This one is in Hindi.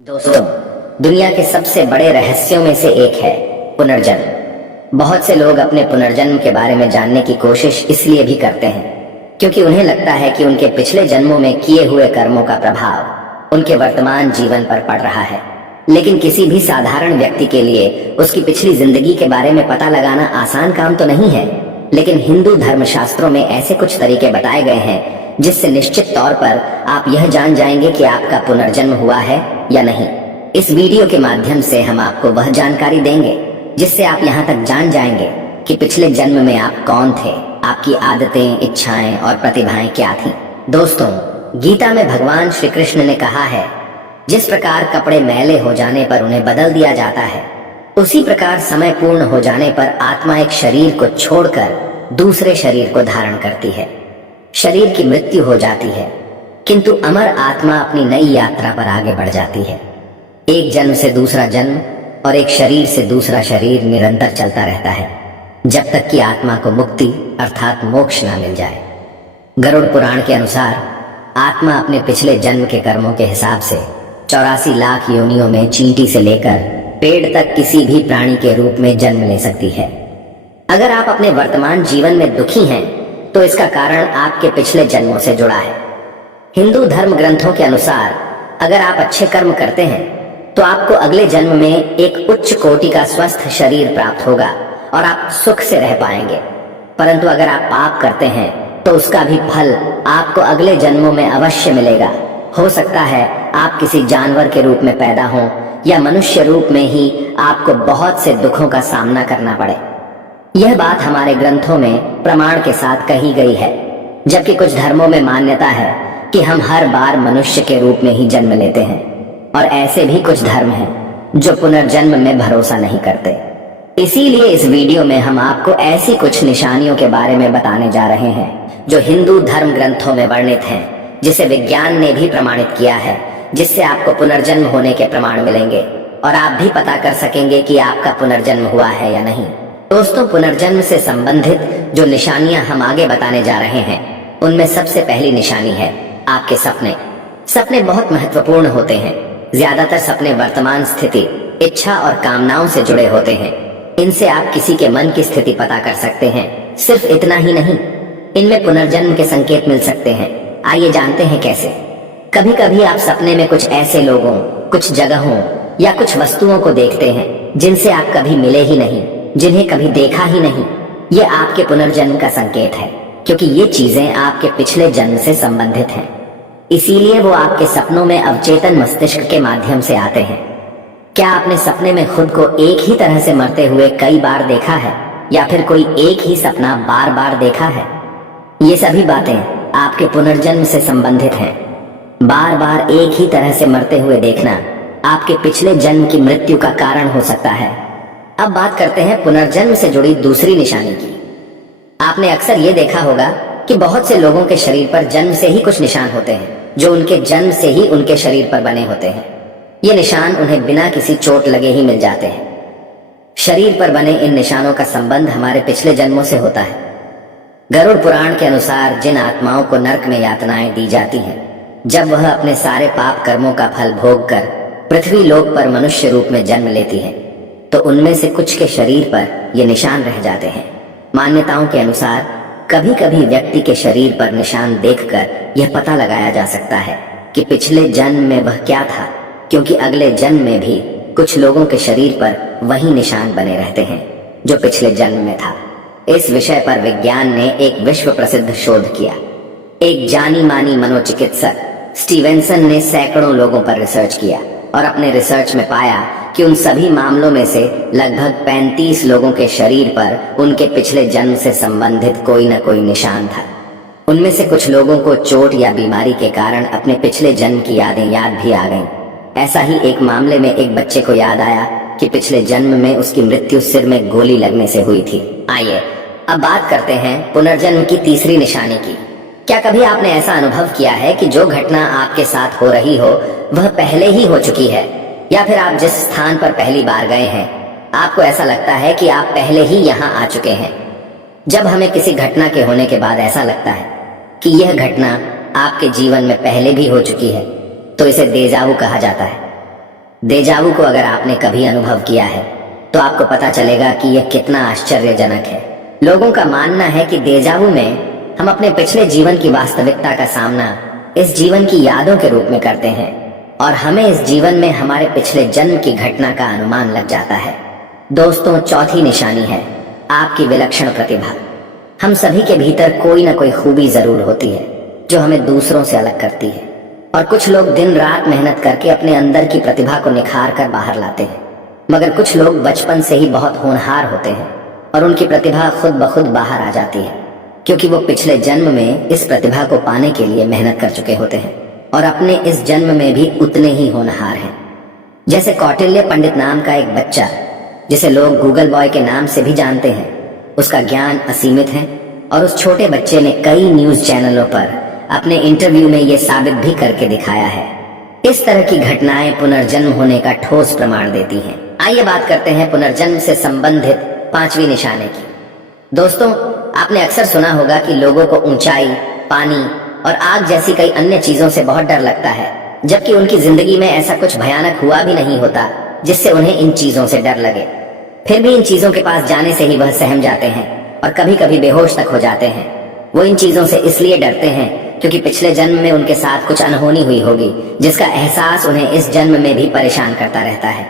दोस्तों, दुनिया के सबसे बड़े रहस्यों में से एक है पुनर्जन्म। बहुत से लोग अपने पुनर्जन्म के बारे में जानने की कोशिश इसलिए भी करते हैं क्योंकि उन्हें लगता है कि उनके पिछले जन्मों में किए हुए कर्मों का प्रभाव उनके वर्तमान जीवन पर पड़ रहा है। लेकिन किसी भी साधारण व्यक्ति के लिए उसकी पिछली जिंदगी के बारे में पता लगाना आसान काम तो नहीं है। लेकिन हिंदू धर्मशास्त्रों में ऐसे कुछ तरीके बताए गए हैं जिससे निश्चित तौर पर आप यह जान जाएंगे कि आपका पुनर्जन्म हुआ है या नहीं। इस वीडियो के माध्यम से हम आपको वह जानकारी देंगे जिससे आप यहाँ तक जान जाएंगे कि पिछले जन्म में आप कौन थे, आपकी आदतें, इच्छाएं और प्रतिभाएं क्या थीं। दोस्तों, गीता में भगवान श्री कृष्ण ने कहा है, जिस प्रकार कपड़े मैले हो जाने पर उन्हें बदल दिया जाता है, उसी प्रकार समय पूर्ण हो जाने पर आत्मा एक शरीर को छोड़कर दूसरे शरीर को धारण करती है। शरीर की मृत्यु हो जाती है किंतु अमर आत्मा अपनी नई यात्रा पर आगे बढ़ जाती है। एक जन्म से दूसरा जन्म और एक शरीर से दूसरा शरीर निरंतर चलता रहता है जब तक कि आत्मा को मुक्ति अर्थात मोक्ष ना मिल जाए। गरुड़ पुराण के अनुसार आत्मा अपने पिछले जन्म के कर्मों के हिसाब से 84 लाख योनियों में चींटी से लेकर पेड़ तक किसी भी प्राणी के रूप में जन्म ले सकती है। अगर आप अपने वर्तमान जीवन में दुखी हैं तो इसका कारण आपके पिछले जन्मों से जुड़ा है। हिंदू धर्म ग्रंथों के अनुसार अगर आप अच्छे कर्म करते हैं तो आपको अगले जन्म में एक उच्च कोटि का स्वस्थ शरीर प्राप्त होगा और आप सुख से रह पाएंगे। परंतु अगर आप पाप करते हैं तो उसका भी फल आपको अगले जन्मों में अवश्य मिलेगा। हो सकता है आप किसी जानवर के रूप में पैदा हों या मनुष्य रूप में ही आपको बहुत से दुखों का सामना करना पड़े। यह बात हमारे ग्रंथों में प्रमाण के साथ कही गई है, जबकि कुछ धर्मों में मान्यता है कि हम हर बार मनुष्य के रूप में ही जन्म लेते हैं। और ऐसे भी कुछ धर्म हैं जो पुनर्जन्म में भरोसा नहीं करते। इसीलिए इस वीडियो में हम आपको ऐसी कुछ निशानियों के बारे में बताने जा रहे हैं जो हिंदू धर्म ग्रंथों में वर्णित हैं, जिसे विज्ञान ने भी प्रमाणित किया है, जिससे आपको पुनर्जन्म होने के प्रमाण मिलेंगे और आप भी पता कर सकेंगे कि आपका पुनर्जन्म हुआ है या नहीं। दोस्तों, पुनर्जन्म से संबंधित जो निशानियां हम आगे बताने जा रहे हैं उनमें सबसे पहली निशानी है आपके सपने। सपने बहुत महत्वपूर्ण होते हैं। ज्यादातर सपने वर्तमान स्थिति, इच्छा और कामनाओं से जुड़े होते हैं। इनसे आप किसी के मन की स्थिति पता कर सकते हैं। सिर्फ इतना ही नहीं, इनमें पुनर्जन्म के संकेत मिल सकते हैं। आइए जानते हैं कैसे। कभी कभी आप सपने में कुछ ऐसे लोगों, कुछ जगहों या कुछ वस्तुओं को देखते हैं जिनसे आप कभी मिले ही नहीं, जिन्हें कभी देखा ही नहीं। ये आपके पुनर्जन्म का संकेत है, क्योंकि ये चीजें आपके पिछले जन्म से संबंधित हैं। इसीलिए वो आपके सपनों में अवचेतन मस्तिष्क के माध्यम से आते हैं। क्या आपने सपने में खुद को एक ही तरह से मरते हुए कई बार देखा है या फिर कोई एक ही सपना बार बार देखा है? ये सभी बातें आपके पुनर्जन्म से संबंधित हैं। बार बार एक ही तरह से मरते हुए देखना आपके पिछले जन्म की मृत्यु का कारण हो सकता है। अब बात करते हैं पुनर्जन्म से जुड़ी दूसरी निशानी की। आपने अक्सर ये देखा होगा कि बहुत से लोगों के शरीर पर जन्म से ही कुछ निशान होते हैं जो उनके जन्म से ही उनके शरीर पर बने होते हैं। ये निशान उन्हें बिना किसी चोट लगे ही मिल जाते हैं। शरीर पर बने इन निशानों का संबंध हमारे पिछले जन्मों से होता है। गरुड़ पुराण के अनुसार जिन आत्माओं को नरक में यातनाएं दी जाती हैं, जब वह अपने सारे पाप कर्मों का फल भोग कर पृथ्वी लोक पर मनुष्य रूप में जन्म लेती है, तो उनमें से कुछ के शरीर पर ये निशान रह जाते हैं। मान्यताओं के अनुसार कभी कभी व्यक्ति के शरीर पर निशान देखकर यह पता लगाया जा सकता है कि पिछले जन्म में वह क्या था, क्योंकि अगले जन्म में भी कुछ लोगों के शरीर पर वही निशान बने रहते हैं जो पिछले जन्म में था। इस विषय पर विज्ञान ने एक विश्व प्रसिद्ध शोध किया। एक जानी मानी मनोचिकित्सक स्टीवेंसन ने सैकड़ों लोगों पर रिसर्च किया और अपने रिसर्च में पाया कि उन सभी मामलों में से लगभग 35 लोगों के शरीर पर उनके पिछले जन्म से संबंधित कोई न कोई निशान था। उनमें से कुछ लोगों को चोट या बीमारी के कारण अपने पिछले जन्म की यादें याद भी आ गईं। ऐसा ही एक मामले में एक बच्चे को याद आया कि पिछले जन्म में उसकी मृत्यु सिर में गोली लगने से हुई थी। आइए अब बात करते हैं पुनर्जन्म की तीसरी निशानी की। क्या कभी आपने ऐसा अनुभव किया है कि जो घटना आपके साथ हो रही हो वह पहले ही हो चुकी है, या फिर आप जिस स्थान पर पहली बार गए हैं आपको ऐसा लगता है कि आप पहले ही यहाँ आ चुके हैं? जब हमें किसी घटना के होने के बाद ऐसा लगता है कि यह घटना आपके जीवन में पहले भी हो चुकी है तो इसे देजावु कहा जाता है। देजावु को अगर आपने कभी अनुभव किया है तो आपको पता चलेगा कि यह कितना आश्चर्यजनक है। लोगों का मानना है कि देजावु में हम अपने पिछले जीवन की वास्तविकता का सामना इस जीवन की यादों के रूप में करते हैं और हमें इस जीवन में हमारे पिछले जन्म की घटना का अनुमान लग जाता है। दोस्तों, चौथी निशानी है आपकी विलक्षण प्रतिभा। हम सभी के भीतर कोई ना कोई खूबी जरूर होती है जो हमें दूसरों से अलग करती है, और कुछ लोग दिन रात मेहनत करके अपने अंदर की प्रतिभा को निखार कर बाहर लाते हैं, मगर कुछ लोग बचपन से ही बहुत होनहार होते हैं और उनकी प्रतिभा खुद ब खुद बाहर आ जाती है, क्योंकि वो पिछले जन्म में इस प्रतिभा को पाने के लिए मेहनत कर चुके होते हैं और अपने इस जन्म में भी उतने ही होनहार हैं। जैसे कौटिल्य पंडित नाम का एक बच्चा, जिसे लोग गूगल बॉय के नाम से भी जानते हैं, उसका ज्ञान असीमित है और उस छोटे बच्चे ने कई न्यूज चैनलों पर अपने इंटरव्यू में ये साबित भी करके दिखाया है। इस तरह की घटनाएं पुनर्जन्म होने का ठोस प्रमाण देती हैं। आइए बात करते हैं पुनर्जन्म से संबंधित पांचवी निशानी की। दोस्तों, आपने अक्सर सुना होगा कि लोगों को ऊंचाई, पानी और आग जैसी कई अन्य चीजों से बहुत डर लगता है, जबकि उनकी जिंदगी में ऐसा कुछ भयानक हुआ भी नहीं होता जिससे उन्हें इन चीजों से डर लगे। फिर भी इन चीजों के पास जाने से ही वह सहम जाते हैं और कभी कभी बेहोश तक हो जाते हैं। वो इन चीजों से इसलिए डरते हैं क्योंकि पिछले जन्म में उनके साथ कुछ अनहोनी हुई होगी, जिसका एहसास उन्हें इस जन्म में भी परेशान करता रहता है।